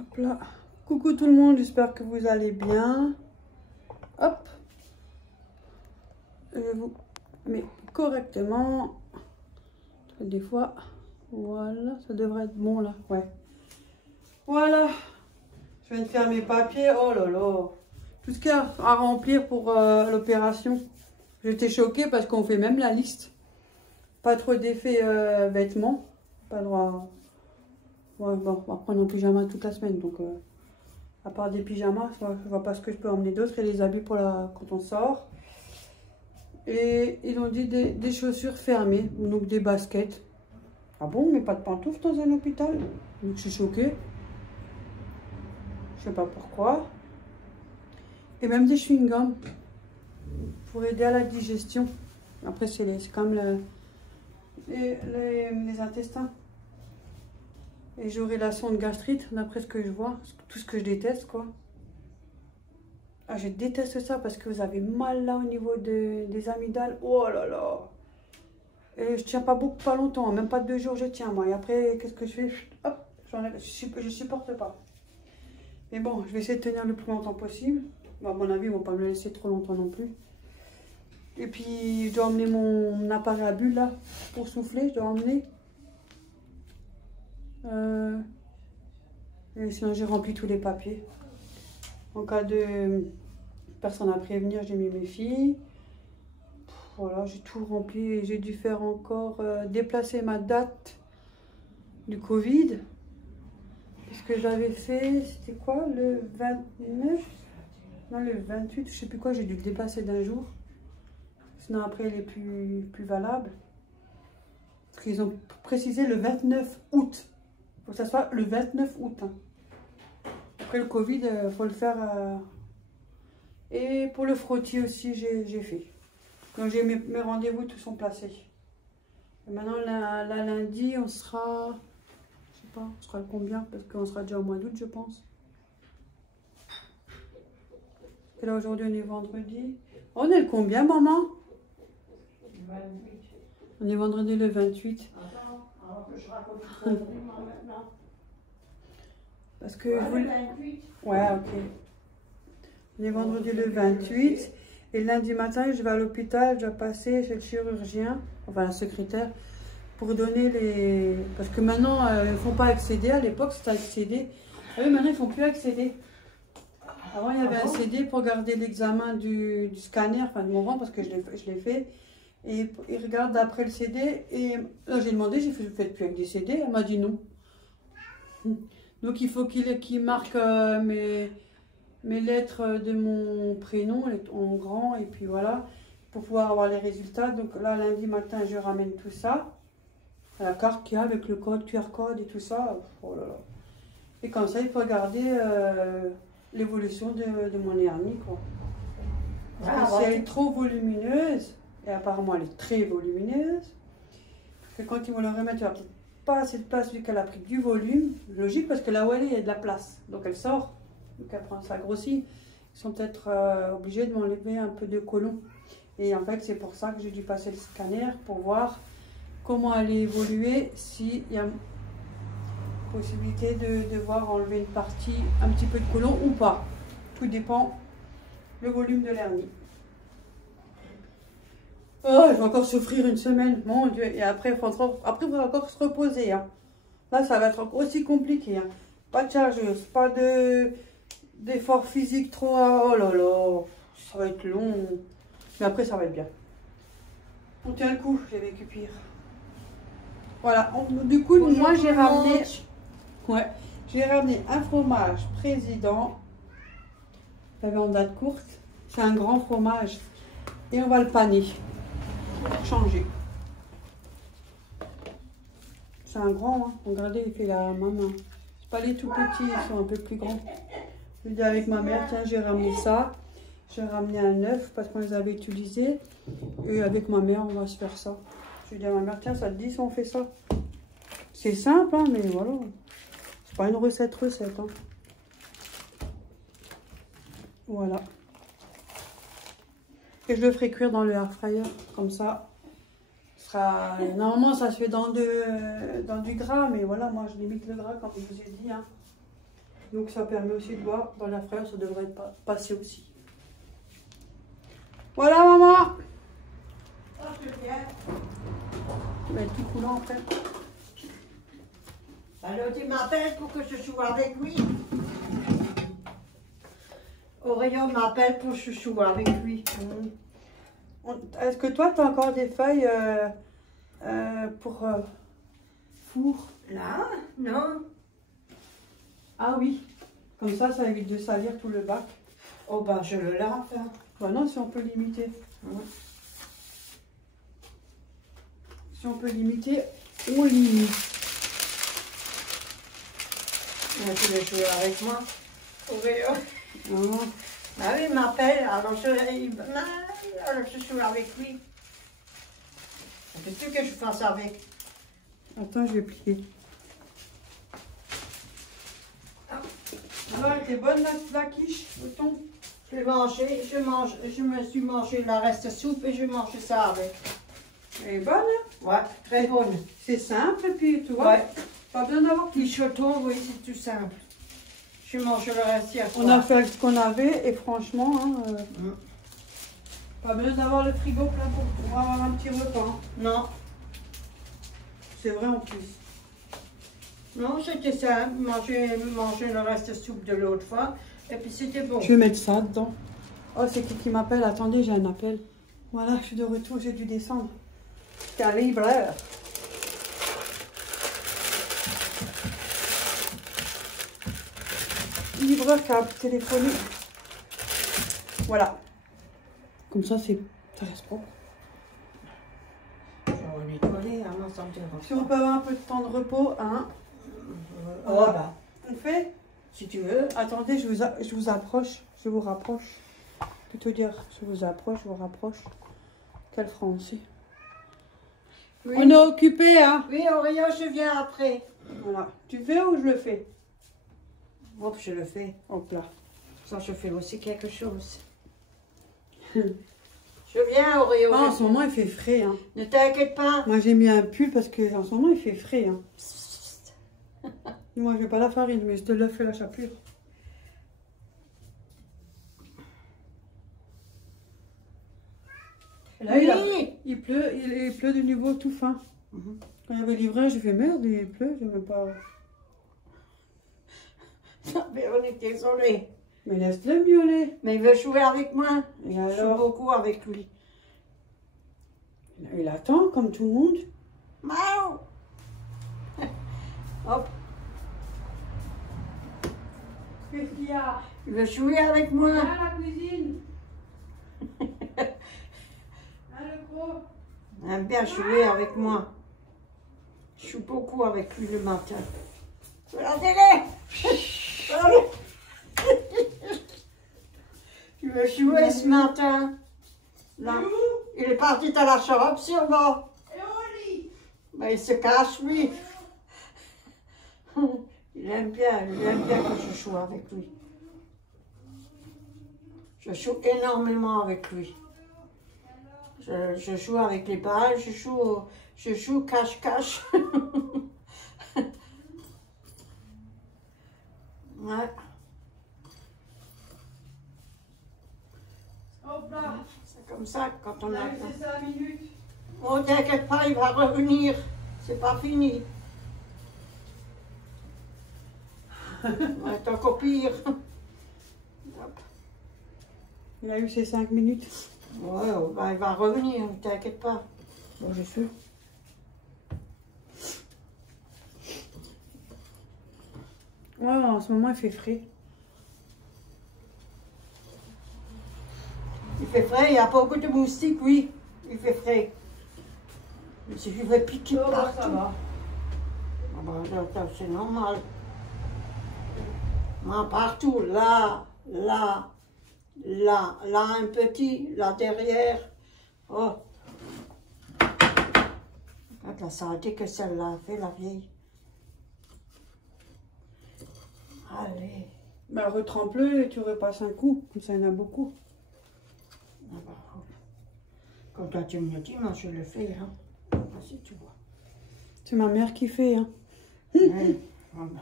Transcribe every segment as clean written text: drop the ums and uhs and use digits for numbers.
Hop là. Coucou tout le monde, j'espère que vous allez bien. Hop. Je vous mets correctement. Des fois, voilà, ça devrait être bon là. Ouais. Voilà. Je viens de faire mes papiers. Oh là là. Tout ce qu'il y a à remplir pour l'opération. J'étais choquée parce qu'on fait même la liste. Pas trop d'effets vêtements. Pas le droit. Ouais, bon, on va prendre en pyjama toute la semaine. Donc, à part des pyjamas, je vois pas ce que je peux emmener d'autre. Et les habits pour quand on sort. Et ils ont dit des chaussures fermées. Donc, des baskets. Ah bon, mais pas de pantoufles dans un hôpital? Donc, je suis choquée. Je sais pas pourquoi. Et même des chewing-gums. Pour aider à la digestion. Après, c'est comme les intestins. Et j'aurai la sonde gastrite, d'après ce que je vois. Tout ce que je déteste, quoi. Ah, je déteste ça parce que vous avez mal là au niveau des amygdales. Oh là là. Et je tiens pas longtemps. Même pas 2 jours, je tiens, moi. Et après, qu'est-ce que je fais? Hop, je supporte pas. Mais bon, je vais essayer de tenir le plus longtemps possible. Bon, à mon avis, ils vont pas me le laisser trop longtemps non plus. Et puis, je dois emmener mon appareil à bulles, là, pour souffler. Je dois emmener. Et sinon, j'ai rempli tous les papiers. En cas de personne à prévenir, j'ai mis mes filles. Voilà, j'ai tout rempli. J'ai dû faire encore déplacer ma date du Covid. Ce que j'avais fait, c'était quoi? Le 29? Non, le 28, je sais plus quoi. J'ai dû le déplacer d'un jour. Sinon, après, il est plus valable. Parce qu'ils ont précisé le 29 août. Il faut que ça soit le 29 août. Hein. Après le Covid, il faut le faire. Et pour le frottis aussi, j'ai fait. Donc j'ai mes rendez-vous, tous sont placés. Et maintenant, la lundi, on sera. Je sais pas, on sera le combien? Parce qu'on sera déjà au mois d'août, je pense. Et là, aujourd'hui, on est vendredi. On est le combien, maman? 28. On est vendredi le 28. Attends, alors que je raconte tout maintenant. Parce que Ouais, le 28. Ouais, ok. On est vendredi le 28. Et lundi matin, je vais à l'hôpital, je dois passer chez le chirurgien, enfin la secrétaire, pour donner les... Parce que maintenant, ils ne font pas accéder. À l'époque, c'était accéder. Ah oui, maintenant, ils ne font plus accéder. Avant, il y avait un CD pour garder l'examen du scanner, enfin de mon ventre, parce que je l'ai fait. Et ils regardent après le CD. Et là, j'ai demandé, j'ai fait, vous faites plus avec des CD? Elle m'a dit non. Donc, il faut qu'il marque mes lettres de mon prénom en grand. Et puis voilà, pour pouvoir avoir les résultats. Donc là, lundi matin, je ramène tout ça. La carte qu'il y a avec le code, QR code et tout ça. Oh là là. Et comme ça, il faut regarder l'évolution de mon hernie, quoi. Parce que si elle est trop volumineuse, et apparemment elle est très volumineuse, que quand ils vont la remettre, il n'y aura peut-être pas assez de place vu qu'elle a pris du volume. Logique, parce que là où elle est, il y a de la place. Donc elle sort, donc elle prend ça grossit. Ils sont peut-être obligés de m'enlever un peu de côlon. Et en fait, c'est pour ça que j'ai dû passer le scanner pour voir comment elle est évoluée, s'il y a possibilité de devoir enlever une partie, un petit peu de côlon ou pas. Tout dépend le volume de l'hernie. Oh, je vais encore souffrir une semaine, mon Dieu. Et après, il faudra encore se reposer. Hein. Là, ça va être aussi compliqué. Hein. Pas de chargeuse, pas d'effort physique trop. Oh là là, ça va être long. Mais après, ça va être bien. On tient le coup, j'ai vécu pire. Voilà, du coup, bonjour, moi j'ai ramené. Ouais, j'ai ramené un fromage président. Vous savez, en date courte. C'est un grand fromage. Et on va le paner. Changer. C'est un grand, hein. Regardez, il fait la maman. C'est pas les tout petits, ils sont un peu plus grands. Je dis avec ma mère, tiens, j'ai ramené ça. J'ai ramené un œuf parce qu'on les avait utilisés. Et avec ma mère, on va se faire ça. Je dis à ma mère, tiens, ça te dit si on fait ça? C'est simple, hein, mais voilà. C'est pas une recette. Hein. Voilà. Et je le ferai cuire dans le air fryer, comme ça. Normalement, ça se fait dans du gras, mais voilà, moi je limite le gras, comme je vous ai dit. Hein. Donc ça permet aussi de voir dans la fraise, ça devrait passer aussi. Voilà maman. Ça, c'est bien. Tu vas être tout coulant après. Alors, il m'appelle pour que je joue avec lui. Auréon m'appelle pour que je joue avec lui. Est-ce que toi, tu as encore des feuilles pour four? Là? Non. Ah oui. Comme ça évite de salir tout le bac. Oh, ben, je le lave. Hein. Bah non, si on peut limiter. Ouais. Si on peut limiter, on limite. Tu veux jouer avec moi? Auréon? Ah. Ah oui, il m'appelle, alors je joue avec lui. Qu'est-ce que je fasse avec? Attends, je vais plier. Alors, elle était bonne la quiche, le thon? Je me suis mangé le reste de soupe et je mange ça avec. Elle est bonne, hein? Ouais, très bonne. C'est simple, et puis tu vois, Ouais. pas besoin d'avoir Les chetons, oui, c'est tout simple. Je mange le reste hier soir. On a fait avec ce qu'on avait, et franchement, hein, pas besoin d'avoir le frigo plein pour avoir un petit repas. Hein. Non, C'est vrai en plus. non, c'était simple. Manger le reste de soupe de l'autre fois. Et puis c'était bon. Je vais mettre ça dedans. Oh, c'est qui m'appelle? Attendez, j'ai un appel. Voilà, je suis de retour, j'ai dû descendre. C'est un livreur. Livreur qui a téléphoné. Voilà. Comme ça, ça reste propre. Je vais nettoyer, hein, ça me dérange Si on peut avoir un peu de temps de repos, hein. pas. Oh, bah, On fait? si tu veux. Attendez, je vous approche. Je vous rapproche. Plutôt dire, je vous approche, je vous rapproche. Quel français. Oui. On est occupé, hein. Oui, Auréon, je viens après. Voilà. Tu fais ou je le fais? Hop, je le fais. Hop là. Ça, je fais aussi quelque chose. Je viens, Auréon. Ah, en ce moment, il fait frais. Hein. Ne t'inquiète pas. Moi, j'ai mis un pull parce qu'en ce moment, il fait frais. Hein. Moi, je n'ai pas la farine, mais je te l'œuf et la chapelure. Là, Oui. il pleut de nouveau tout fin. Quand il y avait livré, j'ai fait merde, il pleut, je même pas. Véronique, désolée. Mais laisse-le miauler. Mais il veut jouer avec moi. Et Je joue alors, beaucoup avec lui. il attend comme tout le monde. Miaou. Hop, Qu'est-ce qu'il y a? il veut jouer avec moi. La cuisine. Le gros. Il aime bien jouer avec moi. Je joue beaucoup avec lui le matin. Regardez-les. Tu veux jouer ce matin? Là. Il est parti à la chambre sûrement. Et au lit. Mais il se cache, lui. Il aime bien que je joue avec lui. Je joue énormément avec lui. Je joue avec les balles, je joue cache-cache. Ouais. Hop là. C'est comme ça quand on On a... a laissé 5 minutes. Oh, t'inquiète pas, il va revenir. C'est pas fini. Ouais, c'est encore pire. Hop. Il a eu ses 5 minutes. Ouais, oh, bah, il va revenir, ne t'inquiète pas. Bon, je sais. Ouais, en ce moment, il fait frais. Il fait frais, il n'y a pas beaucoup de moustiques, oui. Il fait frais. Mais si je vais piquer Oh, partout. ça va. Ah bah, là, c'est normal. Moi, partout, là, là, là, là, un petit, là derrière. Oh. Regarde la saleté que celle-là a fait, la vieille. Allez. Bah, retrempe-le et tu repasses un coup. Comme ça, il y en a beaucoup. Ah bah, hop. Quand toi tu me le dis, moi je le fais. Hein. Vas-y, tu vois. C'est ma mère qui fait, hein. Ouais, voilà.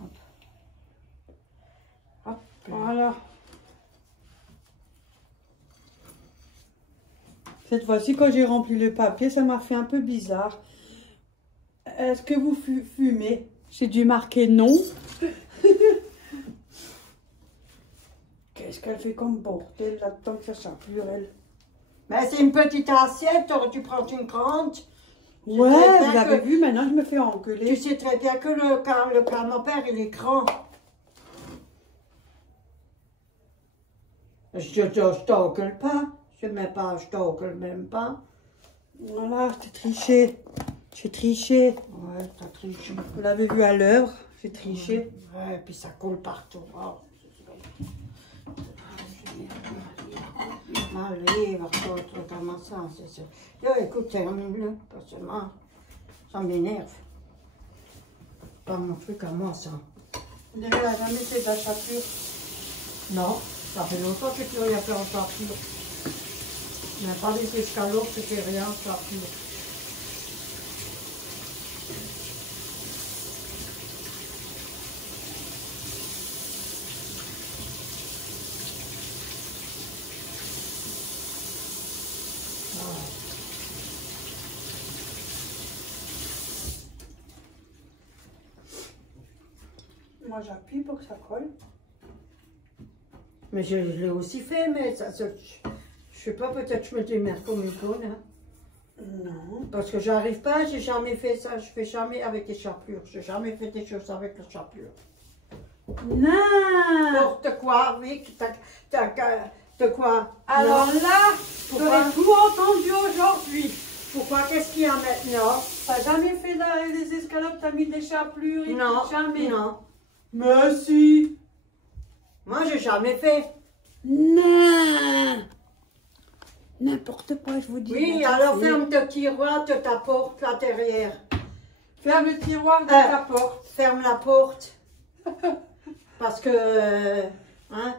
Hop. Voilà. Cette fois-ci, quand j'ai rempli le papier, ça m'a fait un peu bizarre. Est-ce que vous fumez? J'ai dû marquer non. Qu'est-ce qu'elle fait comme bordel là-dedans que ça plus elle? Mais c'est une petite assiette, t'aurais dû prendre une grande. Ouais, vous avez vu, maintenant je me fais engueuler. Tu sais très bien que le camembert, il est grand. Je t'engueule pas. Je t'engueule même pas. Voilà, j'ai triché. J'ai triché. Ouais, t'as triché. Vous l'avez vu à l'heure, j'ai triché. Ouais, et puis ça coule partout. Oh. Allez, va faire un truc comme ça, c'est sûr. Yo, écoute, termine-le, parce que moi, ça m'énerve. Pas mon truc à moi, ça. Vous dirait, elle n'a jamais fait de la chapelure. Non, ça fait longtemps que tu n'as rien fait en chapelure. Il n'y a pas des escalops, c'était rien en chapelure. Moi, j'appuie pour que ça colle. Mais je l'ai aussi fait, mais ça se... Je sais pas, peut-être je me démerde comme une conne. Hein. Non. Parce que j'arrive pas, j'ai jamais fait ça. Je fais jamais avec les chapelures. J'ai jamais fait des choses avec les chapelures. Non. N'importe quoi, Vic. De quoi? Alors Non. là, Pourquoi? j'aurais tout entendu aujourd'hui. Pourquoi? Qu'est-ce qu'il y a maintenant? T'as jamais fait des escalopes, t'as mis des chapelures et Non, jamais. non. Mais si. Moi, j'ai jamais fait. Non. N'importe quoi, je vous dis. Oui, alors ferme le tiroir de ta porte là derrière. Ferme le tiroir de ta porte. Ferme la porte. Parce que, hein,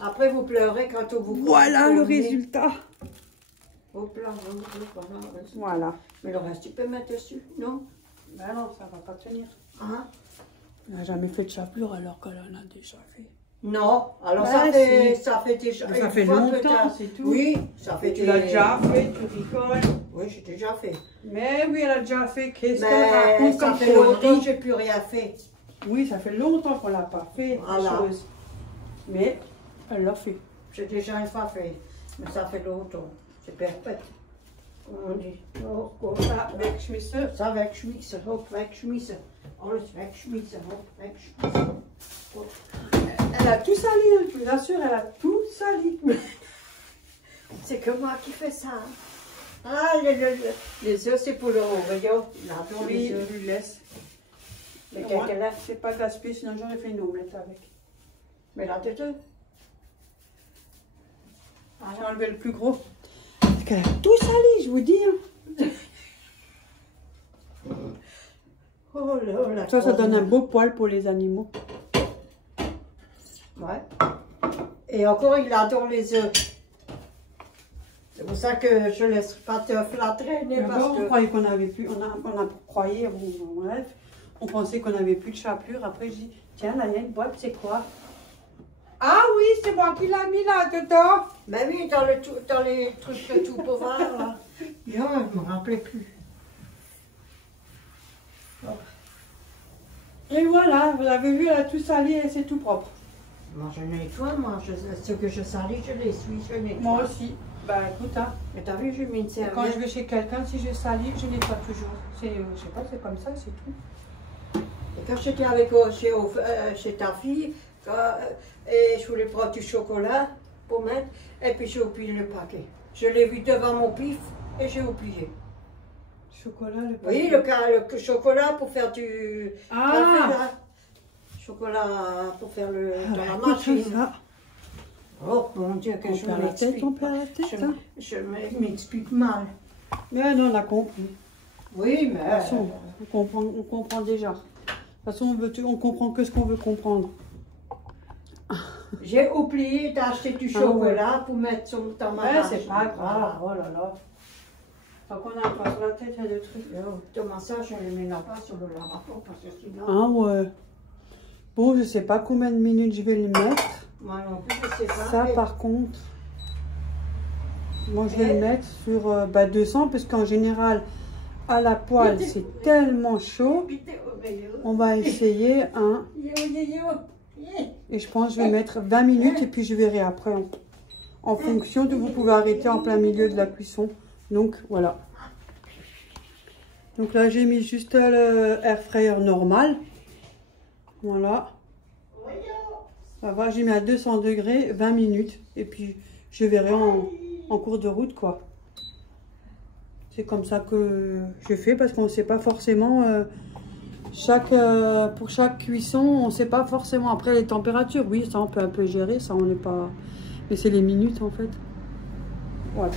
après vous pleurez quand on vous... Voilà le résultat. Hop là, voilà. Voilà. Mais le reste, tu peux mettre dessus, non? Ben non, ça va pas tenir. Hein? Elle n'a jamais fait de chapelure alors qu'elle en a déjà fait. Non, alors Ah, ça fait déjà... Mais ça une fait fois longtemps, peut-être. c'est tout. Oui, ça fait... Tu l'as déjà fait, tu rigoles. Oui, j'ai déjà fait. Mais oui, elle a déjà fait. Qu'est-ce qu'elle Mais raconte ça comme fait longtemps connerie? que j'ai plus rien fait. Oui, ça fait longtemps qu'on l'a pas fait, Voilà. la chose. Mais elle l'a fait. J'ai déjà une fois fait, mais ça fait longtemps. C'est perpète. Comment on dit? Oh, comme ça, Wegschmissen. ça wegschmissen, hop, wegschmissen. Alles wegschmissen, hop, wegschmissen. Hop. Elle a tout sali, hein, je vous assure, elle a tout sali. C'est que moi qui fais ça. Ah, les œufs, c'est pour le rayon. Là, dans Oui, les œufs. je lui laisse. Mais Moi, quelqu'un là. c'est pas gaspillé, sinon j'aurais fait une omelette avec. Mais là, t'es deux. J'ai enlevé le plus gros. Parce qu'elle a tout sali, je vous dis. Hein. Oh là là. Ça donne un beau poil pour les animaux. Ouais. Et encore, il adore les œufs. C'est pour ça que je ne laisse pas te la traîner. Parce On que... croyait qu'on avait plus, croyait, bon, bref, on pensait qu'on avait plus de chapelure. Après, je dis, tiens, là, il y a une boîte, c'est quoi? Ah oui, c'est moi qui l'ai mis là, dedans. Mais oui, dans les trucs de tout pour voir, là. Non, je ne me rappelais plus. Et voilà, vous avez vu, elle a tout sali et c'est tout propre. Moi, je nettoie, ce que je salis, je l'essuie, je nettoie. Moi aussi. Bah écoute, hein, Mais t'as vu, j'ai mis une serviette. quand je vais chez quelqu'un, si je salis, je nettoie toujours. C'est, je sais pas, c'est comme ça, c'est tout. Et quand j'étais avec chez ta fille, et je voulais prendre du chocolat pour mettre, et puis j'ai oublié le paquet. Je l'ai vu devant mon pif et j'ai oublié. Chocolat, le Oui, le chocolat pour faire du café, là. Chocolat pour faire dans la machine. Ça. Oh mon Dieu, que je m'explique. On perd la tête, hein. Je m'explique mal. Mais non, on a compris. Oui, De mais... toute façon, on comprend déjà. De toute façon, on comprend que ce qu'on veut comprendre. J'ai oublié d'acheter du chocolat pour mettre dans ma machine. C'est pas grave, oh là là. Tant qu'on a pas sur la tête, il y a des trucs. Comment ça, je ne les mets pas sur le lavabo parce que sinon... Ah ouais. Bon, je sais pas combien de minutes je vais le mettre. Moi non plus, je sais pas. Ça, mais- par contre, moi, je vais le mettre sur 200, parce qu'en général, à la poêle, c'est tellement chaud. On va essayer un. Et je pense que je vais mettre 20 minutes et puis je verrai après en fonction de vous pouvez arrêter en plein milieu de la cuisson. Donc voilà. Donc là j'ai mis juste le air fryer normal. Voilà. Ça va, j'ai mis à 200 degrés 20 minutes et puis je verrai en cours de route quoi. C'est comme ça que je fais parce qu'on ne sait pas forcément... pour chaque cuisson, on ne sait pas forcément. Après les températures, oui, ça on peut un peu gérer, ça on n'est pas... Mais c'est les minutes en fait. Voilà.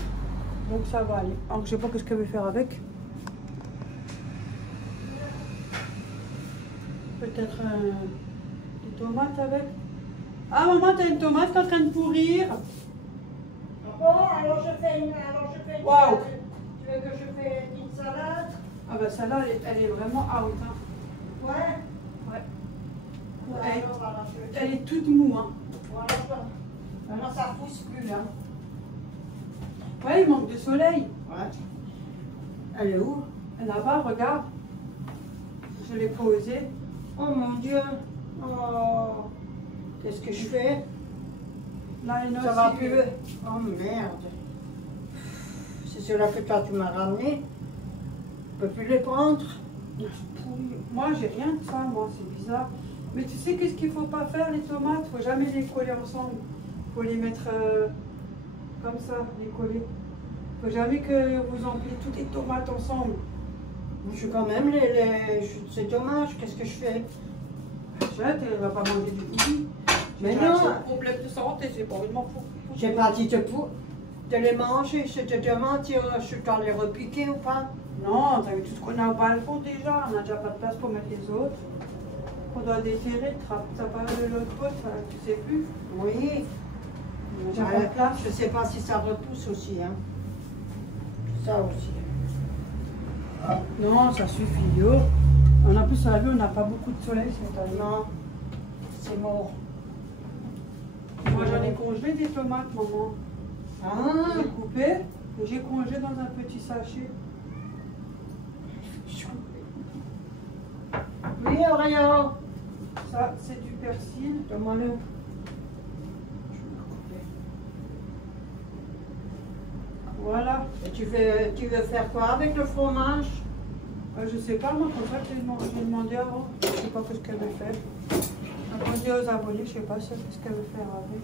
Donc ça va aller. Alors je sais pas ce qu'elle veut faire avec. Peut-être des tomates avec. Ah maman, t'as une tomate qui est en train de pourrir. Bon, alors je fais une Waouh. Tu veux que je fasse une salade? Ah bah celle-là, elle est vraiment out. Hein. Ouais. Ouais. Ouais, alors, voilà, je- Elle est toute mou. Hein. Voilà, maintenant ça pousse plus là. Ouais, il manque de soleil. Ouais. Elle est où? Là-bas, regarde. Je l'ai posée. Oh mon Dieu. Oh. Qu'est-ce que je fais? Là, une Ça va plus. Oh merde. C'est cela que toi tu m'as ramené. Je peux plus les prendre. Moi, j'ai rien de ça, moi, c'est bizarre. Mais tu sais qu'est-ce qu'il faut pas faire, les tomates? Faut jamais les coller ensemble. Faut les mettre comme ça, les coller. Faut jamais que vous empilez toutes les tomates ensemble. Je suis quand même c'est dommage. Qu'est-ce que je fais? Jette, elle va pas manger du coulis. Mais J'ai non. un problème de santé, j'ai pas envie de m'en foutre. J'ai pas dit de les manger. Je te demande si je dois les repiquer ou pas. Non, t'as vu tout ce qu'on a au balcon déjà. On n'a déjà pas de place pour mettre les autres. On doit déterrer. T'as parlé de l'autre pote, tu sais plus. Oui. On n'a déjà pas de place. Je sais pas si ça repousse aussi. Hein. Ça aussi. Non, ça suffit, yo. On a plus à la vue, on n'a pas beaucoup de soleil cette année. Non. C'est mort. Moi, j'en ai congelé des tomates, maman. Ah. J'ai coupé et j'ai congelé dans un petit sachet. Oui, Oreo. Ça, c'est du persil. Donne-moi-le. Voilà. Et tu veux faire quoi avec le fromage? Je sais pas, moi, comme ça, j'ai demandé avant. Je sais pas ce qu'elle veut faire. J'ai demandé aux abonnés, je sais pas ce qu'elle veut faire avec.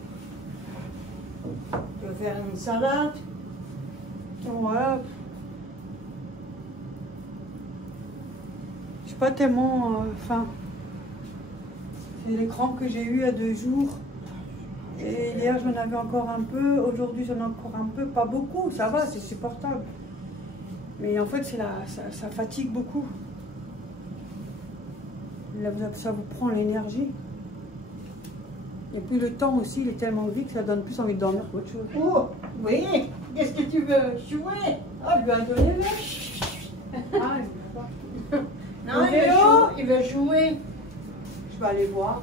Tu veux faire une salade? Voilà. Je suis pas tellement faim. C'est l'écran que j'ai eu il y a 2 jours. Et hier, j'en avais encore un peu. Aujourd'hui, j'en ai encore un peu. Pas beaucoup, ça va, c'est supportable. Mais en fait, ça fatigue beaucoup. Là, ça vous prend l'énergie. Et puis le temps aussi, il est tellement vite que ça donne plus envie de dormir qu'autre chose. Oh, oui. Qu'est-ce que tu veux? Jouer? Ah, il lui a donné là. Ah, il veut pas. Non, il veut jouer. Je vais aller voir.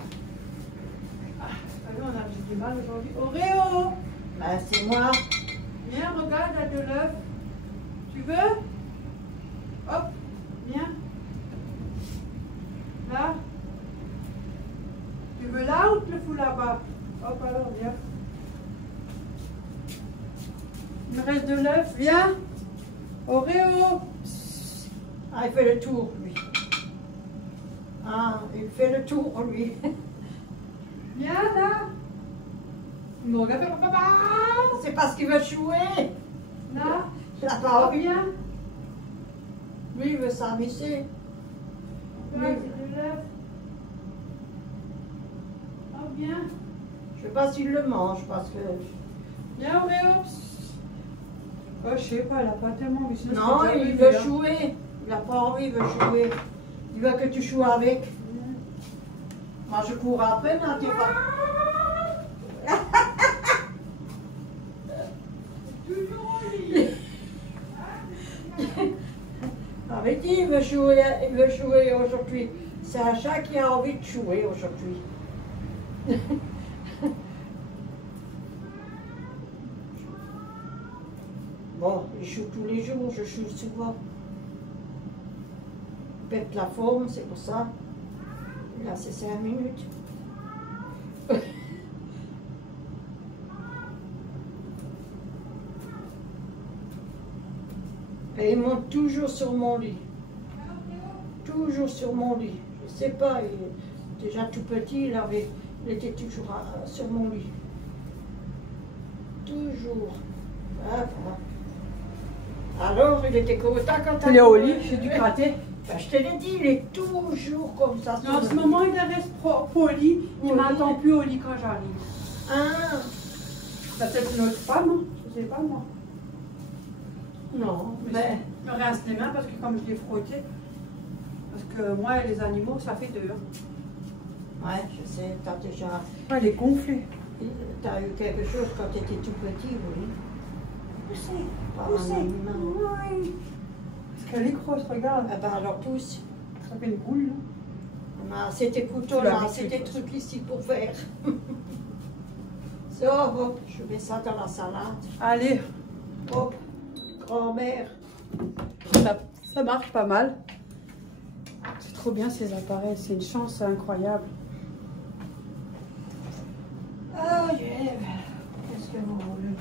Ah, allez, on a du mal aujourd'hui. Oreo! Ben, c'est moi. Viens, regarde, il y a de l'œuf. Tu veux? Hop, viens. Là. Tu veux là ou tu le fous là-bas? Hop, alors, viens. Il me reste de l'œuf, viens. Oreo! Ah, il fait le tour, lui. Ah, il fait le tour, lui. Viens là. Il me regarde, papa. C'est parce qu'il veut jouer. Là. Là-bas, oui. Viens. Lui, il veut s'amuser. Là, c'est de l'œuf. Oh, viens. Je sais pas s'il le mange parce que... Viens, Oreo. Oh, je sais pas, elle a pas tellement envie. Sinon, Non, c'est déjà il arrivé, veut hein. jouer. Il n'a pas envie, il veut jouer. Il veut que tu joues avec. Moi, je cours après, mais tu vas... Toujours au lit. Ah avait dit, il veut jouer aujourd'hui. C'est un chat qui a envie de jouer aujourd'hui. Bon, je joue tous les jours, je joue souvent. Pète la forme, c'est pour ça. Là, c'est 5 minutes. Et il monte toujours sur mon lit. Toujours sur mon lit. Je sais pas, il est déjà tout petit, il était toujours sur mon lit. Toujours. Ah, voilà. Alors, il était content quand Il est au lit, j'ai dû gratter. Ben, je te l'ai dit, il est toujours comme ça. En ce moment, il reste poli. Il Oui. m'attend plus au lit quand j'arrive. Ah, Peut-être une autre femme, hein. Je sais pas moi. non, Mais mais je me rince les mains parce que comme je l'ai frotté, parce que moi et les animaux, ça fait deux. ouais, je sais, t'as déjà. Ouais, elle est gonflée. T'as eu quelque chose quand tu étais tout petit, oui. Poussez, Pas poussez. un animal. Oui. Parce qu'elle est grosse, regarde. Ah ben alors pousse. Ça fait une boule. Là. On a assez tes couteaux Tu l'as là, habitué, c'est des toi. trucs ici pour faire. Ça, hop, je mets ça dans la salade. Allez, Hop, grand-mère. ça marche pas mal. C'est trop bien ces appareils, c'est une chance incroyable. Ah, Ève, qu'est-ce que vous voulez?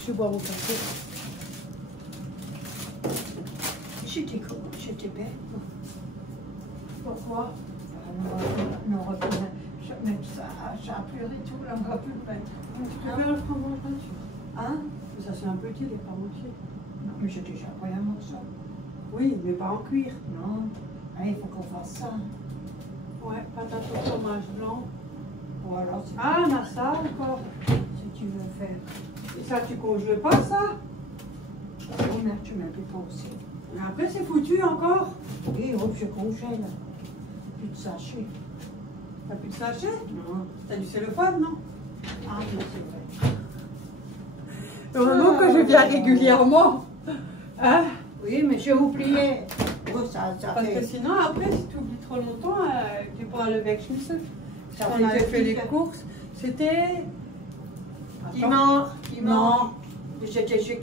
Je vais boire mon café. J'étais bête. Pourquoi? Non, mais ça a pleuré tout, là, on va plus le mettre. Tu préfères le prendre en peinture? Hein? Ça c'est un petit, il n'est pas entier. Non, mais j'ai déjà pris un morceau. Oui, mais pas en cuir. Non, ah, il faut qu'on fasse ça. Ouais, patate au fromage blanc. Voilà, Ah, on a ça encore. si tu veux faire. Et ça, tu congèles pas ça? Oui, mais tu mets plus pas aussi. Mais après, c'est foutu encore. Oui, oh, je congèle. Plus de sachet. T'as plus de sachet? Non. T'as du cellophane, non? Ah, mais c'est vrai. Heureusement que je viens régulièrement. Hein? Oui, mais j'ai oublié. Oh, ça Parce que fait. sinon, après, si tu oublies trop longtemps, tu pourras le avec Schmissel. Ça On fait avait fait les depuis- courses. C'était. Dimanche. Non, J'étais chez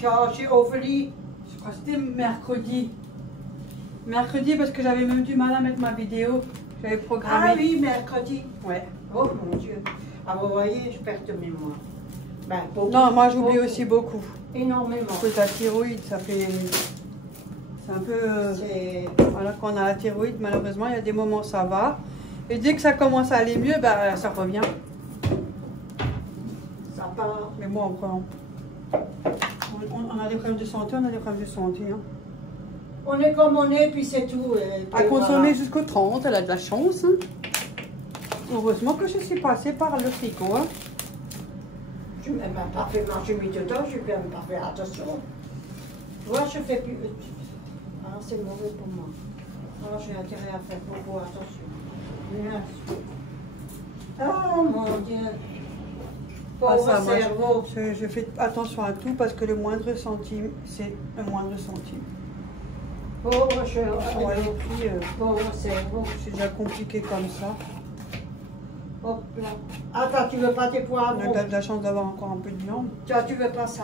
Ophélie. je crois que c'était mercredi. Mercredi, parce que j'avais même du mal à mettre ma vidéo. J'avais programmé. Ah oui, mercredi. Ouais. Oh mon Dieu. Ah, vous voyez, je perds de mémoire. Ben, beaucoup, Non, moi j'oublie beaucoup. aussi beaucoup. Énormément. Parce que la thyroïde, ça fait. C'est un peu. C'est. Voilà, quand on a la thyroïde, malheureusement, il y a des moments ça va. Et dès que ça commence à aller mieux, bah, ça revient. Ça part. Mais bon, après, on a des problèmes de santé, on a des problèmes de santé. Hein. On est comme on est, puis c'est tout. À consommer jusqu'au 30, elle a de la chance. Hein. Heureusement que je suis passée par le frigo. Hein. Je n'ai même pas fait marcher mis dedans, je n'ai même pas fait attention. Tu vois, je fais plus. Ah, c'est mauvais pour moi. Alors j'ai intérêt à faire beaucoup attention. Bien sûr. Oh mon Dieu. Ah, Pauvre ça, moi, cerveau. je fais attention à tout parce que le moindre centime, c'est le moindre centime. Pauvre cerveau. Ouais, et puis, Pauvre cerveau. c'est déjà compliqué comme ça. Hop là. Attends, tu veux pas tes On poivrons? a de la chance d'avoir encore un peu de viande. Toi, tu veux pas ça?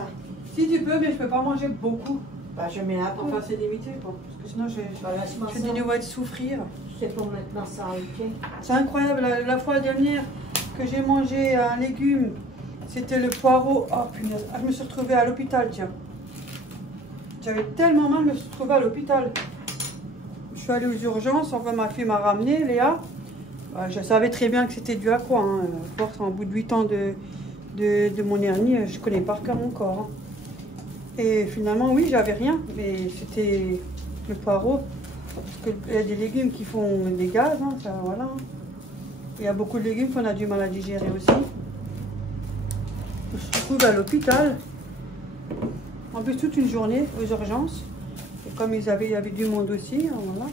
Si tu peux, mais je peux pas manger beaucoup. Bah, je mets un peu. Enfin, c'est limité, quoi. Parce que sinon, Bah, laisse-moi je ça. vais de souffrir. C'est pour mettre ma saleté. C'est incroyable. La fois dernière que j'ai mangé un légume, c'était le poireau. Oh punaise, ah, je me suis retrouvée à l'hôpital, tiens. J'avais tellement mal, je me suis retrouvée à l'hôpital. Je suis allée aux urgences, enfin ma fille m'a ramené, Léa. Je savais très bien que c'était dû à quoi. Hein. Force, en bout de 8 ans de mon hernie, je connais par cœur mon corps. Hein. Et finalement, oui, j'avais rien, mais c'était le poireau. Parce qu'il y a des légumes qui font des gaz, hein, ça, voilà. Il y a beaucoup de légumes qu'on a du mal à digérer aussi. Je me retrouve à l'hôpital. En plus, toute une journée aux urgences. Et comme il y avait du monde aussi, hein, voilà.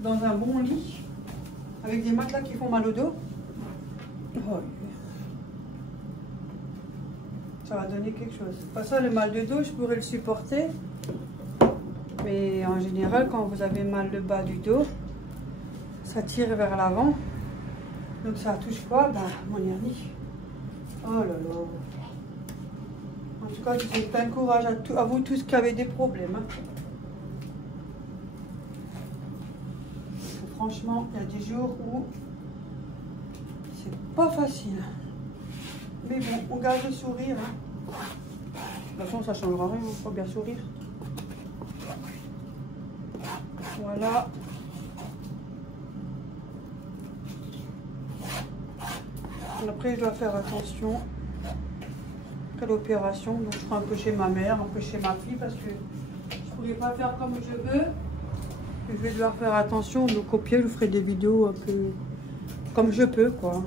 Dans un bon lit. Avec des matelas qui font mal au dos. Oh. Ça va donner quelque chose. Pas ça, le mal de dos, je pourrais le supporter. Mais en général, quand vous avez mal le bas du dos, ça tire vers l'avant. Donc ça touche quoi? Bah, mon hernie. Oh là là. En tout cas, je vous souhaite plein de courage à vous tous qui avez des problèmes. Hein. Franchement, il y a des jours où c'est pas facile. Mais bon, on garde le sourire. Hein. De toute façon, ça changera rien, il faut bien sourire. Voilà. Après, je dois faire attention à l'opération. Donc, je ferai un peu chez ma mère, un peu chez ma fille, parce que je ne pourrais pas faire comme je veux. Je vais devoir faire attention. Donc, au pire, je ferai des vidéos un peu comme je peux, quoi.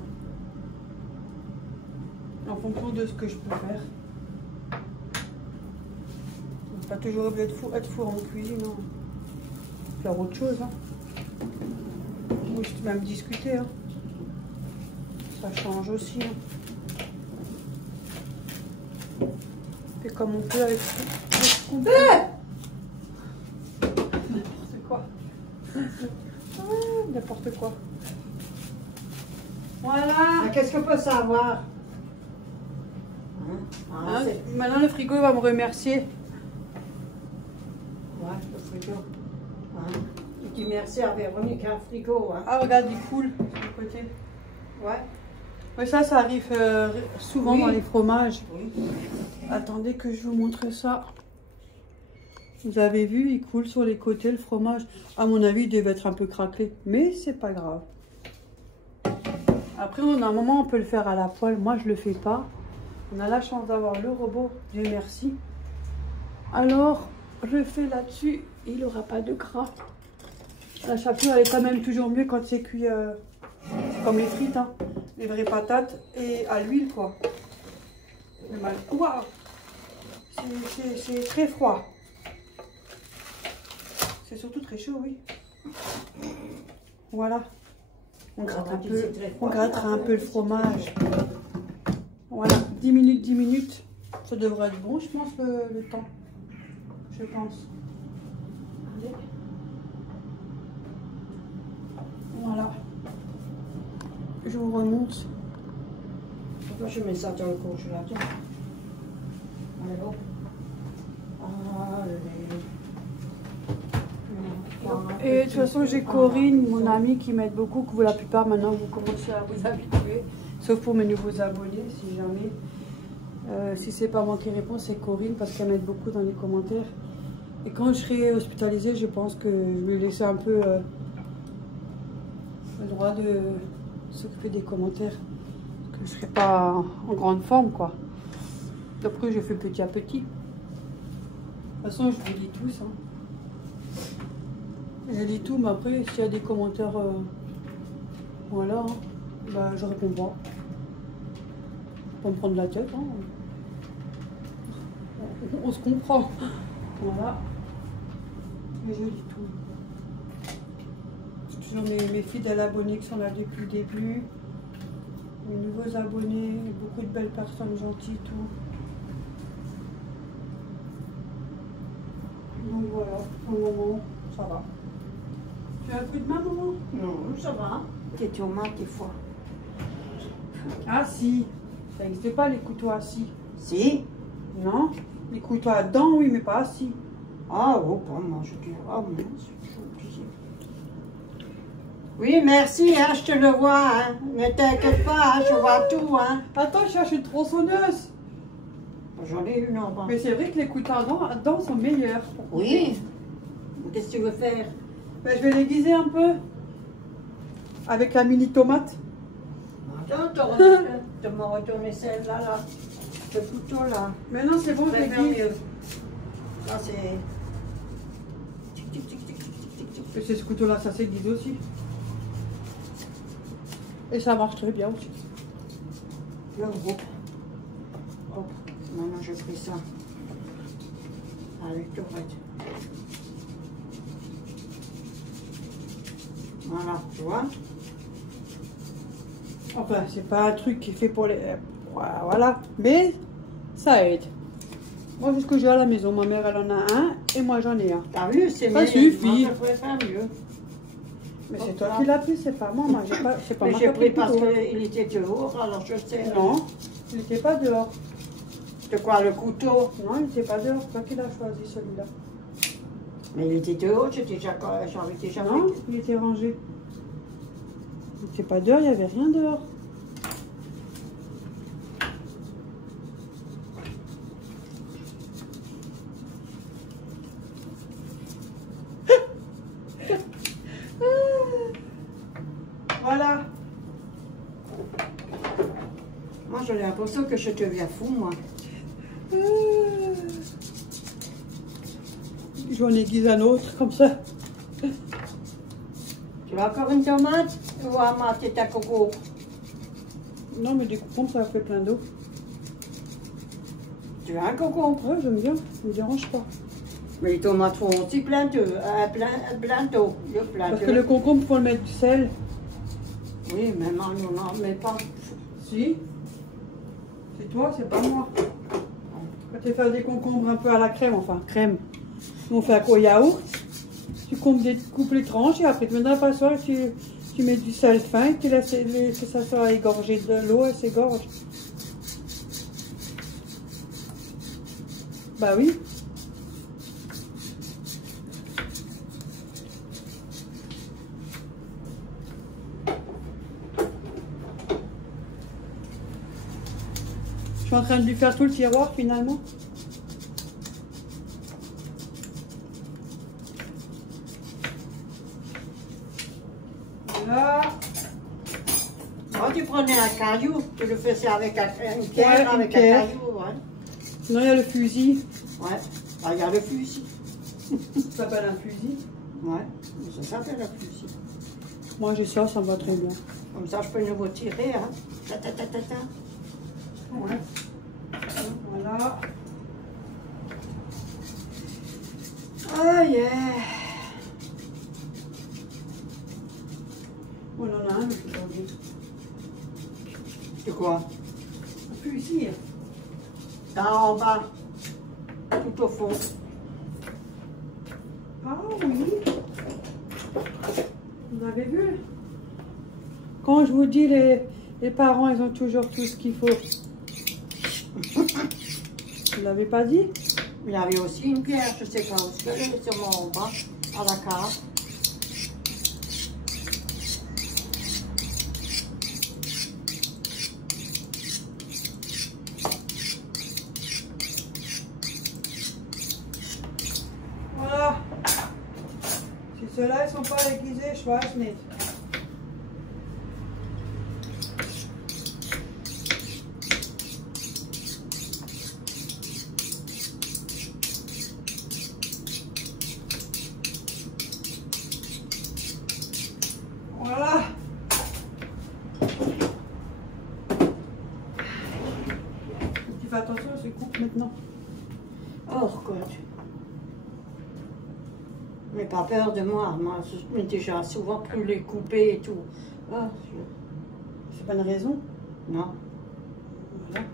En fonction de ce que je peux faire. Pas toujours obligé d'être four en cuisine. Hein. Faire autre chose. Hein. Ou juste même discuter. Hein. Ça change aussi. Hein. Et comme on peut avec ce qu'on peut. N'importe quoi. N'importe quoi. Voilà. Qu'est-ce qu'on peut savoir? Hein, maintenant le frigo va me remercier. Ouais, le frigo. Hein. Je dis merci à Véronique, un frigo. Hein. Ah, regarde, il coule sur le côté. Ouais. Oui, ça arrive souvent dans les fromages. Oui. Attendez que je vous montre ça. Vous avez vu, il coule sur les côtés le fromage. À mon avis, il devait être un peu craquelé, mais c'est pas grave. Après, on a un moment, on peut le faire à la poêle. Moi, je le fais pas. On a la chance d'avoir le robot. Dieu merci. Alors, je fais là-dessus. Il n'aura pas de gras. La chapelure, elle est quand même toujours mieux quand c'est cuit comme les frites, hein. Les vraies patates et à l'huile, quoi. Waouh! C'est très froid. C'est surtout très chaud, oui. Voilà. On grattera un peu le fromage. Voilà, 10 minutes, 10 minutes. Ça devrait être bon, je pense, le temps. Je pense. Allez. Voilà. Je vous remonte. Pourquoi je mets ça dans le congélateur? Alors. Et de toute façon, j'ai Corinne, mon amie, qui m'aide beaucoup, que vous, la plupart, maintenant, vous commencez à vous habituer. Sauf pour mes nouveaux abonnés, si jamais. Si c'est pas moi qui réponds, c'est Corinne, parce qu'elle m'aide beaucoup dans les commentaires. Et quand je serai hospitalisée, je pense que je vais laisser un peu le droit de s'occuper des commentaires. Parce que je serai pas en grande forme, quoi. Après, je fais petit à petit. De toute façon, je vous lis tous. Hein. Je lis tout, mais après, s'il y a des commentaires, voilà, hein, bah, je réponds pas. Pas me prendre la tête. Hein. On se comprend. Voilà. Mais je lis tout. J'ai toujours mes fidèles abonnés qui sont là depuis le début. Mes nouveaux abonnés, beaucoup de belles personnes gentilles, tout. Donc voilà, pour le moment, ça va. Tu as un coup de main, maman? Non, ça va. Question maths des fois. Ah si, ça n'existe pas les couteaux assis. Si? Non, les couteaux à dents, oui, mais pas assis. Ah, oh, pas moi, je dis. Ah, mince, j'ai oublié. Oui, merci, hein, je te le vois, hein. Ne t'inquiète pas, hein, je vois tout, hein. Attends, je cherche une tronçonneuse. J'en ai une en bas. Mais c'est vrai que les couteaux à dents sont meilleurs. Oui. Qu'est-ce que tu veux faire? Ben, je vais l'aiguiser un peu. Avec la mini tomate. Attends, tu m'as retourné celle-là, là. Ce couteau-là. Mais non, c'est bon, je l'aiguise. Là, c'est... Et c'est ce couteau-là, ça s'aiguise aussi. Et ça marche très bien aussi. Là, hop. Hop. Maintenant, je fais ça. Avec tomate. Voilà, tu vois? Enfin, c'est pas un truc qui est fait pour les... Voilà. Mais Ça aide. Moi, c'est ce que j'ai à la maison. Ma mère, elle en a un et moi, j'en ai un. T'as vu, c'est Ça mieux. suffit. Moi, je préfère mieux. Mais c'est toi qui l'as pris, c'est pas moi. Moi, c'est pas Mais moi j'ai qui ai pris le parce couteau. qu'il était dehors, alors je sais. Non, il n'était pas dehors. De quoi, le couteau? Non, il n'était pas dehors. C'est toi qui l'as choisi, celui-là. Mais il était dehors, j'avais déjà Non, fait. il était rangé. Il n'était pas dehors, il n'y avait rien dehors. Voilà. Moi, j'ai l'impression que je deviens fou, moi. J'en aiguise un autre, comme ça. Tu veux encore une tomate? Ou un mat et ta coco? Non, mais des concombres, ça fait plein d'eau. Tu veux un concombre? Ouais, j'aime bien, ça ne me dérange pas. Mais les tomates font aussi plein d'eau. Plein d'eau. Parce que le concombre, il faut le mettre du sel. Oui, mais non, on n'en met pas. Si. C'est toi, c'est pas moi. Quand tu fais des concombres un peu à la crème, enfin, crème. Nous, on fait au yaourt. Tu coupes les tranches et après tu mets dans la passoire et tu mets du sel fin et tu laisses que ça soit égorgé de l'eau, elle s'égorge. Bah oui. Je suis en train de lui faire tout le tiroir finalement. Voilà. Quand tu prenais un caillou, tu le faisais avec une pierre, Ouais, avec une pierre. un caillou. Ouais. Sinon il y a le fusil. Ouais. Ah, il y a le fusil. Ça s'appelle un fusil. Ouais. Ça s'appelle un fusil. Moi j'ai ça, ça me va très bien. Comme ça, je peux nous retirer. Hein. Ta, ta, ta, ta, ta. Ouais. Voilà. Oh yeah. On en a un aujourd'hui. De quoi? Un fusil. Là en bas. Tout au fond. Ah oui. Vous avez vu? Quand je vous dis, les parents, ils ont toujours tout ce qu'il faut. Vous l'avez pas dit? Il y avait aussi une pierre, je sais pas où c'est, elle est sûrement en bas, à la cave. Voilà. Si ceux-là, ils sont pas aiguisés, je weiß nicht. Voilà. Tu fais attention, je coupe maintenant. Oh, God. Mais pas peur de moi, je m'ai déjà souvent pu les couper et tout. Oh, C'est pas une raison. non. Voilà.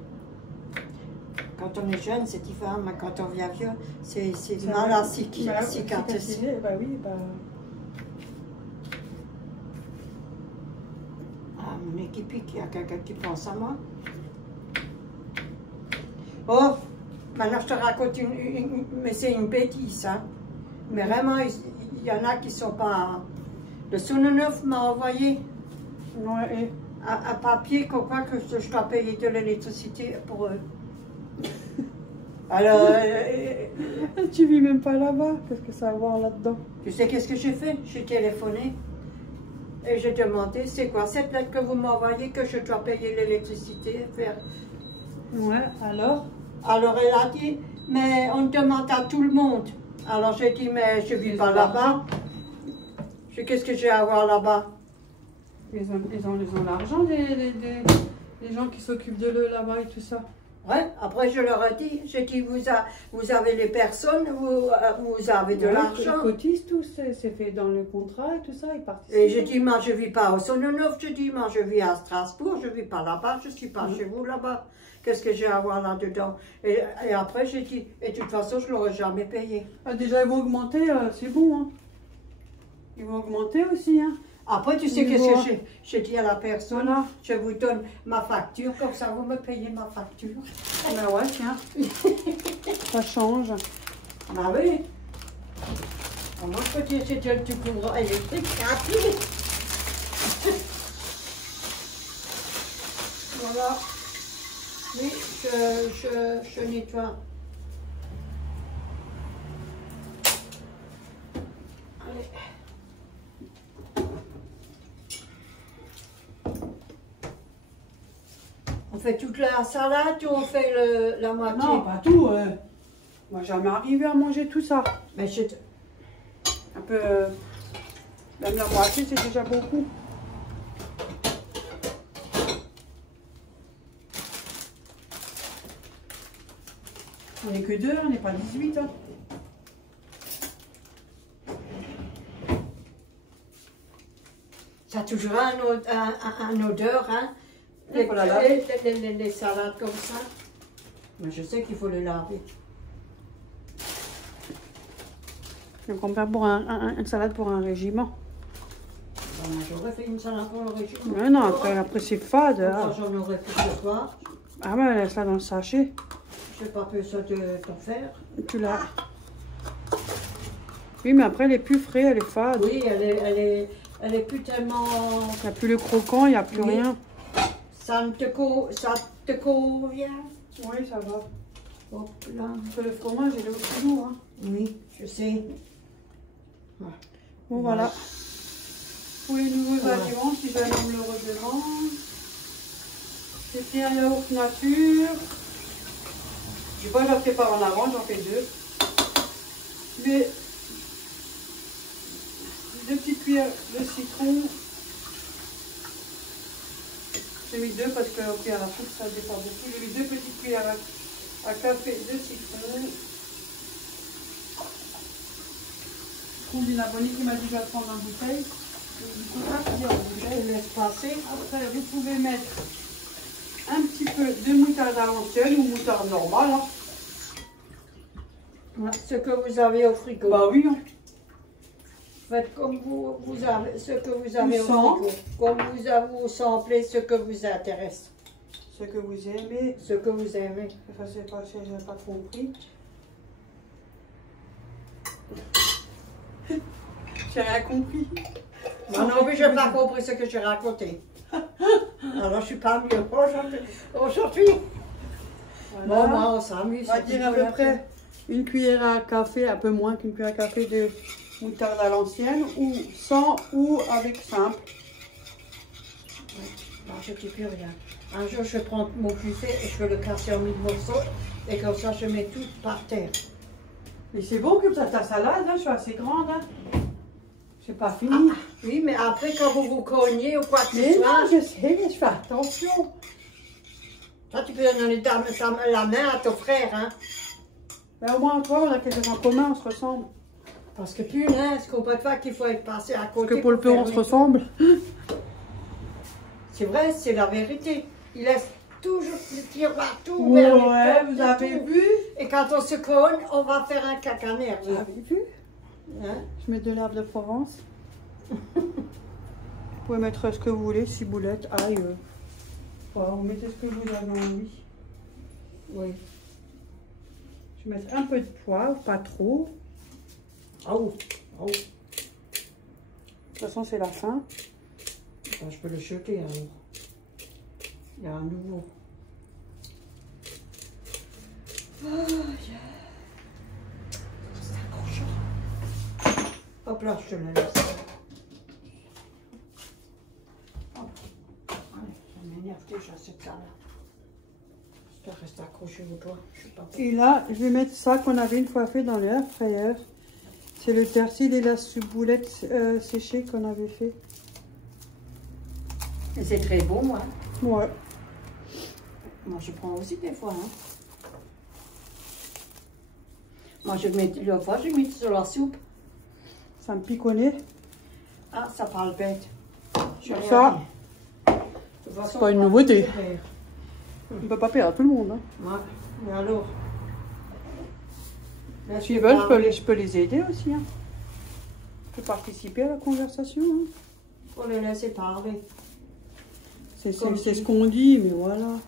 Quand on est jeune, c'est différent, mais quand on devient vieux, c'est Ça mal va. à Bah, cicatricer. cicatriser, bah oui, bah. Ah, mon équipe, il y a quelqu'un qui pense à moi. Oh, maintenant je te raconte mais c'est une bêtise, hein. Mais vraiment, il y en a qui sont pas. Le Sononeuf m'a envoyé Ouais, un papier comme quoi que je dois payer de l'électricité pour eux. Alors, et tu vis même pas là-bas, qu'est-ce que ça a à voir là-dedans? tu sais qu'est-ce que j'ai fait? J'ai téléphoné et j'ai demandé c'est quoi cette lettre que vous m'envoyez que je dois payer l'électricité, faire. Ouais, alors? Alors elle a dit, mais on demande à tout le monde. Alors j'ai dit, mais je ne vis pas là-bas. Qu'est-ce que j'ai à voir là-bas? Ils ont l'argent des gens qui s'occupent de l'eau là-bas et tout ça. Ouais, après je leur ai dit, j'ai dit, vous avez les personnes, vous avez de l'argent. Ils cotisent tous, c'est fait dans le contrat et tout ça, ils participent. Et j'ai dit, moi je ne vis pas au Sononeuf, je dis, moi je vis à Strasbourg, je ne vis pas là-bas, je ne suis pas chez vous là-bas. qu'est-ce que j'ai à avoir là-dedans. Et après, j'ai dit, et de toute façon, je ne l'aurais jamais payé. Ah, déjà, ils vont augmenter, c'est bon. Hein. Ils vont augmenter aussi. Hein. Après, tu sais qu'est-ce que j'ai dit à la personne? Voilà. Je vous donne ma facture, comme ça, vous me payez ma facture. Ben ouais, tiens. Ça change. Ah oui. Moi, je peux dire, c'était le tout courant électrique rapide. Voilà. Oui, je nettoie. Allez. On fait toute la salade ou on fait la moitié? Non, pas tout. Moi, jamais arrivé à manger tout ça. Mais Un peu... même la moitié, c'est déjà beaucoup. On n'est que 2, on n'est pas 18. Hein. Ça a toujours un odeur, hein? Les salades comme ça. Mais je sais qu'il faut le laver. Donc on fait pour une salade pour un régiment. J'aurais fait une salade pour le régiment. Mais non, après c'est fade. Enfin, j'en aurais fait ce soir. Ah ouais, laisse ça dans le sachet. Je n'ai pas besoin de t'en faire. Tu l'as. Oui, mais après elle est plus frais, elle est fade. Oui, elle est plus tellement... Il n'y a plus le croquant, il n'y a plus rien. Ça te convient? Oui, ça va. Hop là. Parce que le fromage, il est aussi lourd. Hein. Oui, je sais. Bon, voilà. Pour les nouveaux aliments, si jamais on me le redemande. J'ai pris un yaourt nature. Je sais pas, j'en fais pas en avant, j'en fais 2. Mais 2 petites cuillères de citron. J'ai mis 2 parce que okay, à la soupe ça dépend beaucoup. J'ai mis 2 petites cuillères à café de citron. Je trouve une abonnée qui m'a dit de la prendre en bouteille. Je laisse passer. Après, vous pouvez mettre un petit peu de moutarde à l'ancienne ou moutarde normale. Hein. Ce que vous avez au frigo. Bah oui. Hein. Faites comme vous avez, ce que vous avez au frigo. Comme vous samplez ce que vous intéresse. Ce que vous aimez. Ce que vous aimez. Ça, c'est pas, j'ai pas compris. J'ai rien compris. Moi non plus, je n'ai pas compris ce que j'ai raconté. Alors, je suis pas mieux aujourd'hui. Voilà. Bon, moi, on s'amuse. On va dire à peu près une cuillère à café, un peu moins qu'une cuillère à café de moutarde à l'ancienne, ou sans ou avec simple. Non, je ne dis plus rien. Un jour, je prends mon buffet et je vais le casser en 1000 morceaux. Et comme ça, je mets tout par terre. Mais c'est bon comme ça, ta salade, hein, je suis assez grande. Hein. C'est pas fini. Ah, oui, mais après, quand vous vous cognez ou quoi que ce soit. soit. Non, je sais, mais je fais attention. Ça, tu peux donner la main à ton frère, hein. Mais au moins, toi, on a quelque chose en commun, on se ressemble. Parce que punaise, qu'on peut pas qu'il faut être passé à côté. Parce que pour le peu, on se ressemble. C'est vrai, c'est la vérité. Il laisse toujours le tiroir tout ouvert. Ouais, vous avez vu? Et quand on se cogne, on va faire un caca nerveux. Vous avez vu? Hein? Je mets de l'herbe de Provence. Vous pouvez mettre ce que vous voulez, ciboulette, ail. Vous mettez ce que vous avez envie. Oui. Je vais mettre un peu de poivre, pas trop. Oh, oh. De toute façon, c'est la fin. Ben, je peux le jeter alors. Il y a un nouveau. Oh, yeah. C'est accrochant. Hop là, je te la laisse. Oh. Allez, ça m'énerve déjà cette salade. Ça reste accroché au doigt. Je sais pas pourquoi. Et là, je vais mettre ça qu'on avait une fois fait dans l'air fryer. C'est le persil et la ciboulette séchée qu'on avait fait. Et c'est très bon, hein. Ouais. Moi, je prends aussi des fois, hein. Moi, je mets, la fois, je mets sur la soupe. Ça me piconne. Ah, ça parle bête. Ça, c'est pas une nouveauté. On ne peut pas plaire à tout le monde. Hein. Ouais, mais alors. S'ils veulent, je peux les aider aussi. Hein. Je peux participer à la conversation. Hein. Faut les laisser parler. C'est ce qu'on dit, mais voilà.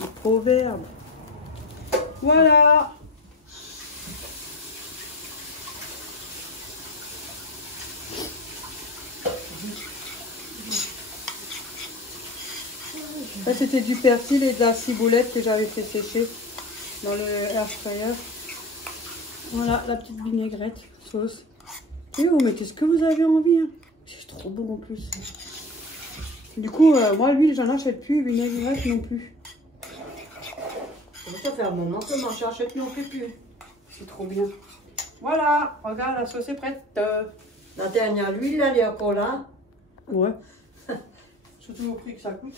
Le proverbe. Voilà. Ça, c'était du persil et de la ciboulette que j'avais fait sécher dans le air fryer. Voilà, la petite vinaigrette, sauce. Et vous mettez ce que vous avez envie. Hein. C'est trop bon en plus. Du coup, moi, l'huile, j'en achète plus. Vinaigrette non plus. Ça fait un moment que moi, j'achète non plus. C'est trop bien. Voilà, regarde, la sauce est prête. La dernière, l'huile, elle est encore là. Ouais. Surtout au prix que ça coûte.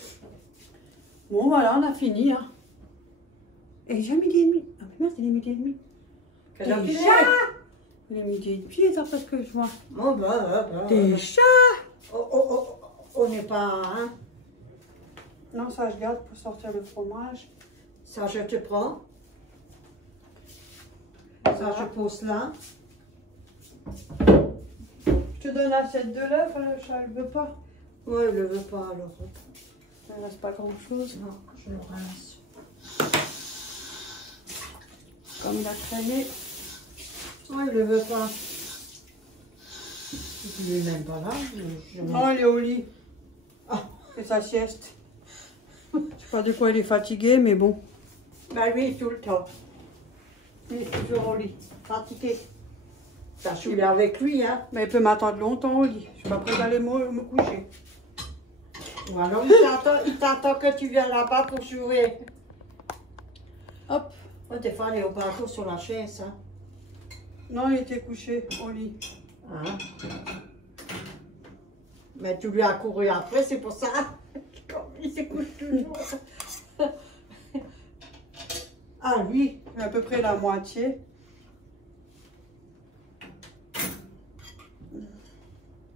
Bon, voilà, on a fini. Hein. Et déjà midi et demi. Ah, merde, il est midi et demi. Quelle heure Déjà il est midi et demi, ça parce que je vois. Oh, Déjà on n'est pas... Hein? Non, ça, je garde pour sortir le fromage. Ça, je te prends. Ça, je pose là. Je te donne l'assiette de l'œuf, elle ne veut pas. Oui, elle ne veut pas, alors. Il ne reste pas grand-chose. Non, je le rince. Comme il a traîné. Oui, il ne veut pas. Il n'est même pas là. Non, il est au lit. Ah. C'est sa sieste. Je sais pas de quoi il est fatigué, mais bon. Ben oui, tout le temps. Il est toujours au lit. Fatigué. T'as choulé avec lui, hein? Mais il peut m'attendre longtemps au lit. Je suis pas prête d'aller me coucher. Ou alors il t'attend que tu viennes là-bas pour jouer. Hop. Ouais, des fois, il est au bateau sur la chaise, hein? Non, il était couché au lit. Hein? Mais tu lui as couru après, c'est pour ça. Il se couche toujours. Ah, lui? À peu près la moitié.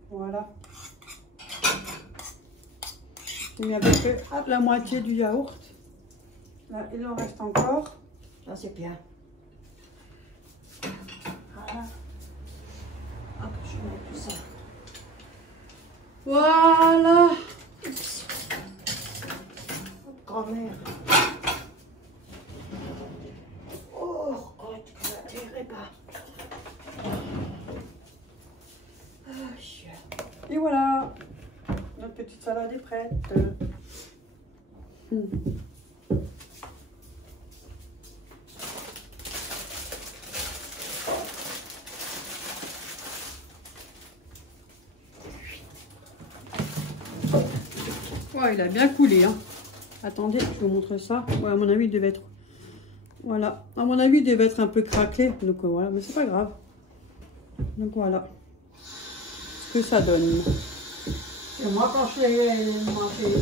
Voilà. J'ai mis à peu près la moitié du yaourt. Là, il en reste encore. Ça, c'est bien. Voilà. Hop, je mets tout ça. Voilà. Grand-mère. Oh, tu vas tirer pas. Et voilà. Notre petite salade est prête. Ouais, il a bien coulé. Hein. Attendez, je vous montre ça. Ouais, à mon avis, il devait être... Voilà. À mon avis, il devait être un peu craquelé. Donc voilà, mais c'est pas grave. Donc voilà. Ce que ça donne. Et moi, quand je l'ai mangé,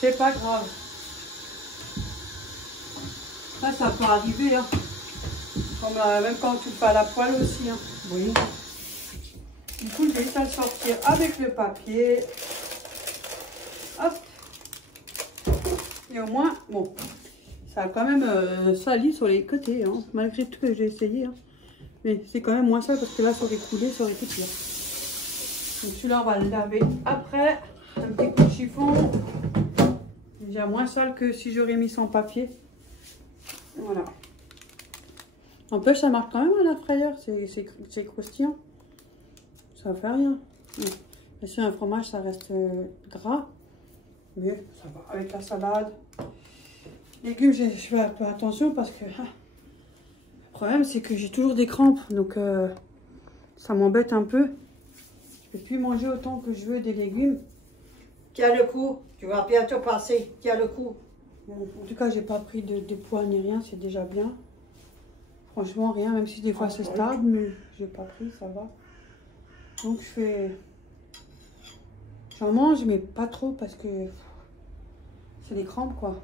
C'est pas grave. Ça peut arriver. Hein. Comme, même quand tu le fais à la poêle aussi. Hein. oui. Du coup, je vais juste le sortir avec le papier. Hop. Et au moins, bon, ça a quand même sali sur les côtés, hein, malgré tout que j'ai essayé. Hein. Mais c'est quand même moins sale parce que là, ça aurait coulé, ça aurait été pire. Donc celui-là, on va le laver après. Un petit coup de chiffon. Déjà moins sale que si j'aurais mis sans papier. Voilà. En plus, ça marche quand même à la frayeur. C'est croustillant. Ça fait rien. Bien sûr, un fromage, ça reste gras. Mais ça va avec la salade. Légumes, je fais un peu attention parce que le problème, c'est que j'ai toujours des crampes. Donc, ça m'embête un peu. Je peux plus manger autant que je veux des légumes. Tiens le coup. Tu vas bientôt passer. Tiens le coup. Bon, en tout cas, j'ai pas pris de poids ni rien. C'est déjà bien. Franchement, rien. Même si des fois, c'est stable. Mais j'ai pas pris, ça va. Donc, je fais... J'en mange, mais pas trop parce que c'est des crampes, quoi.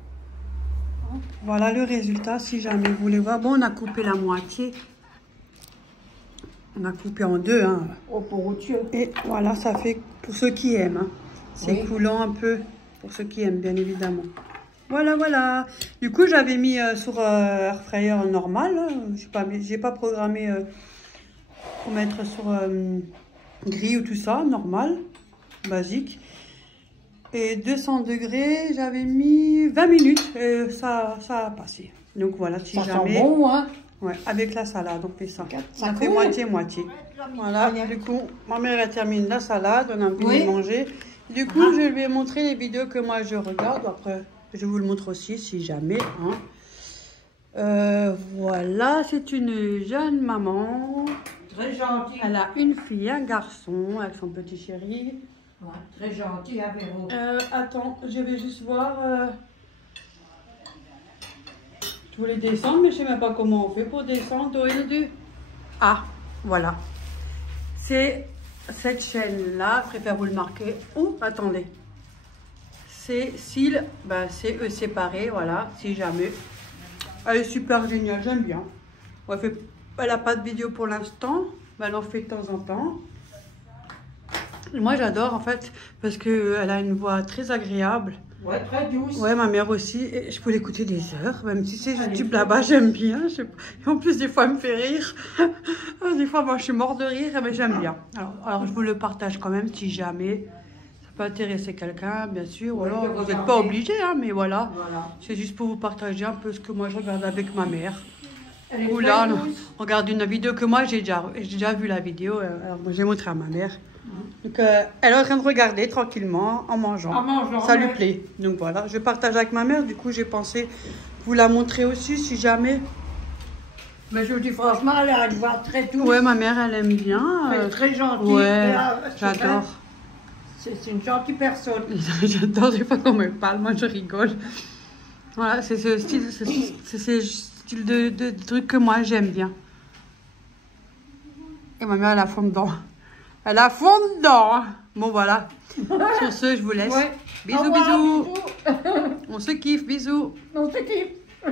Voilà le résultat, si jamais vous voulez voir. Bon, on a coupé la moitié. On a coupé en deux. Hein. Oh, pour Dieu. Et voilà, ça fait pour ceux qui aiment. Hein. C'est oui. coulant un peu pour ceux qui aiment, bien évidemment. Voilà, voilà. Du coup, j'avais mis sur air fryer normal. J'ai pas programmé pour mettre sur grille ou tout ça, normal, basique. Et 200 degrés, j'avais mis 20 minutes et ça a passé. Donc voilà, si ça jamais. sent bon, hein? Ouais, avec la salade, on fait ça. Ça On fait moitié-moitié. Voilà, du coup, ma mère elle termine la salade, on a envie de manger. Du coup, je lui ai montré les vidéos que moi je regarde. Après, je vous le montre aussi si jamais. Hein. Voilà, c'est une jeune maman. Très gentille. Elle a une fille, un garçon avec son petit chéri. Ouais, très gentille, hein, Véro. Attends, je vais juste voir. Je voulais descendre, mais je ne sais même pas comment on fait pour descendre. Ah, voilà. C'est cette chaîne-là. Je préfère vous le marquer. Oh, attendez. C'est Cils, ben, c'est eux séparés, voilà, si jamais. Elle est super géniale, j'aime bien. Elle n'a pas de vidéo pour l'instant, mais elle en fait de temps en temps. Moi, j'adore en fait, parce qu'elle a une voix très agréable. Ouais, très douce. Ouais, ma mère aussi. Et je peux l'écouter des heures, même si c'est YouTube là-bas, j'aime bien. Et en plus, des fois, elle me fait rire. Des fois, moi, je suis morte de rire, mais j'aime bien. Alors, je vous le partage quand même, si jamais ça peut intéresser quelqu'un, bien sûr. Ou alors, vous n'êtes pas obligé, hein, mais voilà. C'est juste pour vous partager un peu ce que moi, je regarde avec ma mère. Ou là, on regarde une vidéo que moi, j'ai déjà vu la vidéo. Alors, j'ai montré à ma mère. Donc, elle est en train de regarder tranquillement en mangeant. Ça lui plaît. Donc voilà, je partage avec ma mère. Du coup, j'ai pensé vous la montrer aussi si jamais. Mais je vous dis franchement, elle a une voix très douce. Ouais, ma mère, elle aime bien. Elle est très gentille. Ouais, j'adore. C'est une gentille personne. J'adore, je sais pas comment elle parle. Moi, je rigole. Voilà, c'est ce style de truc que moi, j'aime bien. Et ma mère, elle a fond dedans. Elle a fond dedans. Bon, voilà. Sur ce, je vous laisse. Ouais. Bisous, bisous. On se kiffe, bisous. On se kiffe.